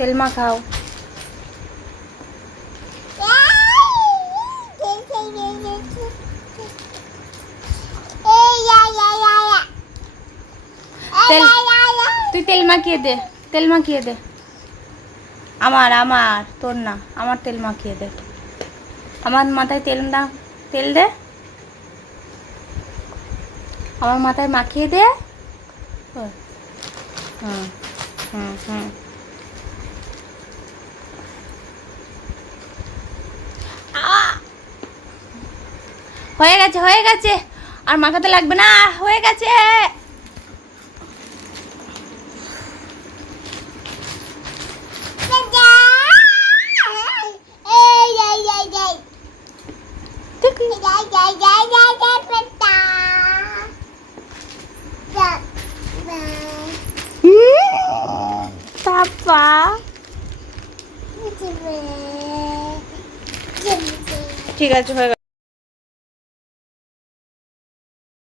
তেল মাখাও। তেল তুই তেল মাখিয়ে দে, তেল মাখিয়ে দে। আমার তোর না, আমার তেল মাখিয়ে দে। আমার মাথায় তেল না, তেল দে, আমার মাথায় মাখিয়ে দে। হুম হুম হুম। হয়ে গেছে, হয়ে গেছে, আর মাখাতে লাগবে না, হয়ে গেছে। ঠিক আছে, হয়ে গেছে।